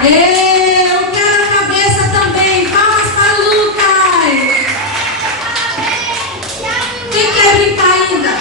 Eu quero a cabeça também. Palmas para o Lucas. Quem quer brincar ainda?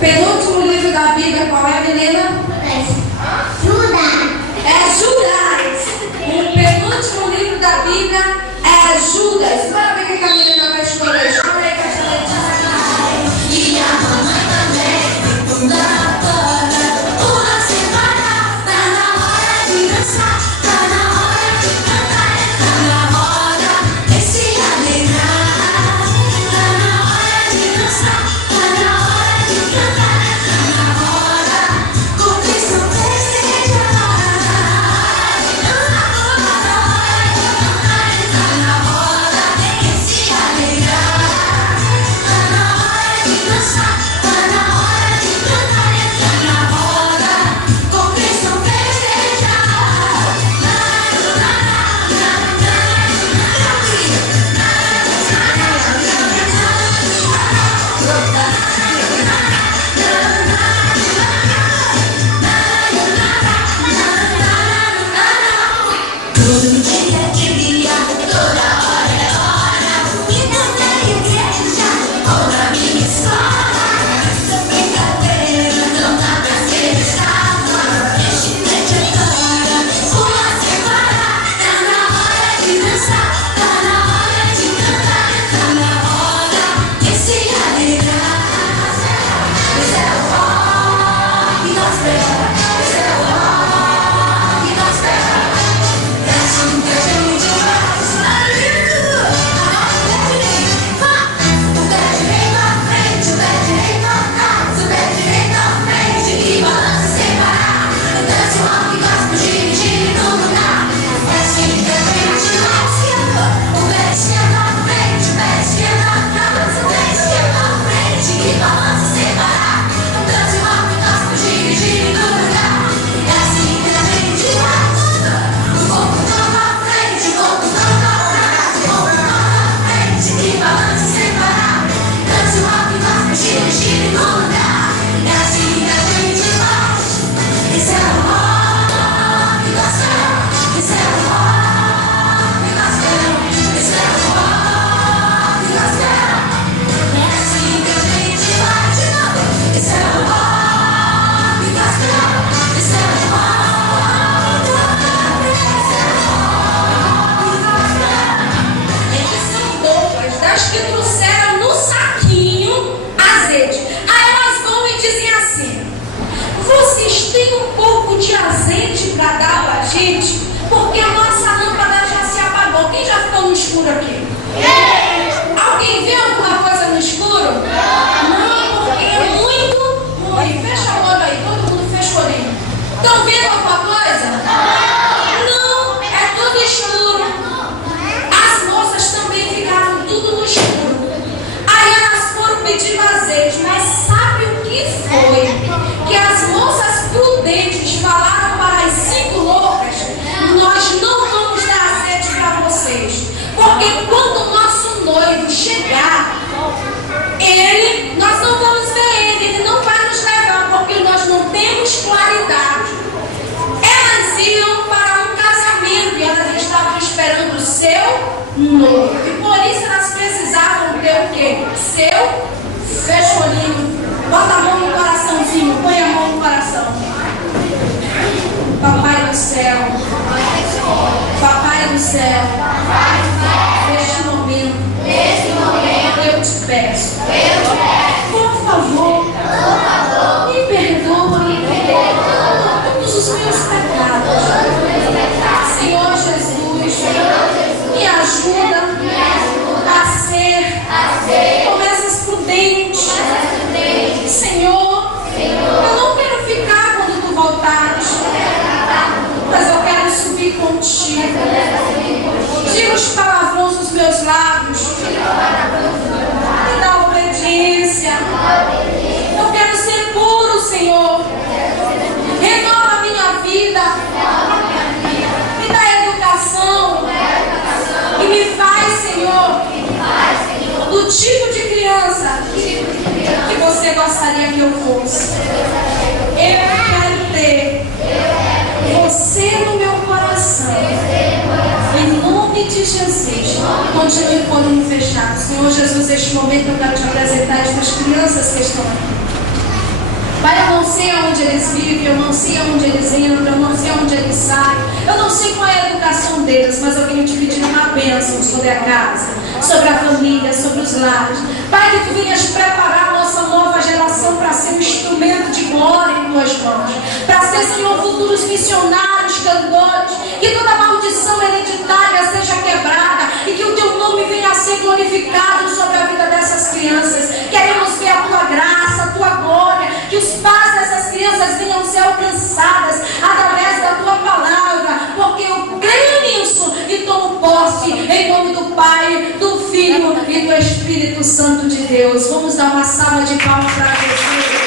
Penúltimo livro da Bíblia, qual é, menina? Judas. É Judas. O penúltimo livro da Bíblia é Judas. Bora ver o que a menina vai escolher. Chama aí, Castelentinha. E a mamãe também. Uma semana. Tá na hora de dançar. Tá na hora de cantar. Tá na hora de se alegrar. Tá na hora de dançar. Tá na hora de cantar. Tá na hora de se festejar. Tá na hora de escuro aqui? Alguém vê alguma coisa no escuro? Não, porque é muito ruim. Fecha o olho aí, todo mundo fecha o olhinho. Estão vendo alguma coisa? Não, é tudo escuro. As moças também ficaram tudo no escuro. Aí elas foram pedir azeite, mas sabe o que foi? Que as moças prudentes falaram para as 5 loucas: nós não vamos dar azeite para vocês, porque quando o nosso noivo chegar, nós não vamos ver ele não vai nos levar, porque nós não temos claridade. Elas iam para um casamento e elas estavam esperando o seu noivo. E por isso elas precisavam ter o quê? Fecha o olhinho, bota a mão no coraçãozinho, põe a mão no coração. Papai do céu, Papai do céu, neste momento, eu te peço, por favor, me perdoa todos os meus pecados. Senhor Jesus, me ajuda a ser como essas prudentes. Senhor, eu não quero ficar quando tu voltares, mas eu quero subir contigo. Tira os palavrões dos meus lábios, me dá obediência. Eu quero ser puro, Senhor. Renova a minha vida, me dá educação e me faz, Senhor, do tipo de criança que você gostaria que eu fosse. Eu quero ter você no meu coração. Em nome de Jesus, continue com o olho fechado. Senhor Jesus, neste momento eu quero te apresentar estas crianças que estão aqui. Pai, eu não sei aonde eles vivem, eu não sei aonde eles entram, eu não sei aonde eles saem, eu não sei qual é a educação deles, mas eu venho te pedir uma bênção sobre a casa, sobre a família, sobre os lares. Pai, que tu venhas preparar a nossa nova geração para ser um instrumento de glória em tuas mãos, para ser, Senhor, futuros missionários, cantores, que toda maldição hereditária seja quebrada e que o teu nome venha a ser glorificado sobre a vida dessas crianças. Queremos ver a tua graça, a tua glória, que os pais dessas crianças venham ser alcançadas através da tua palavra, porque eu creio nisso e tomo posse em nome do Pai, do Filho e do Espírito Santo de Deus. Vamos dar uma salva de palmas para Jesus.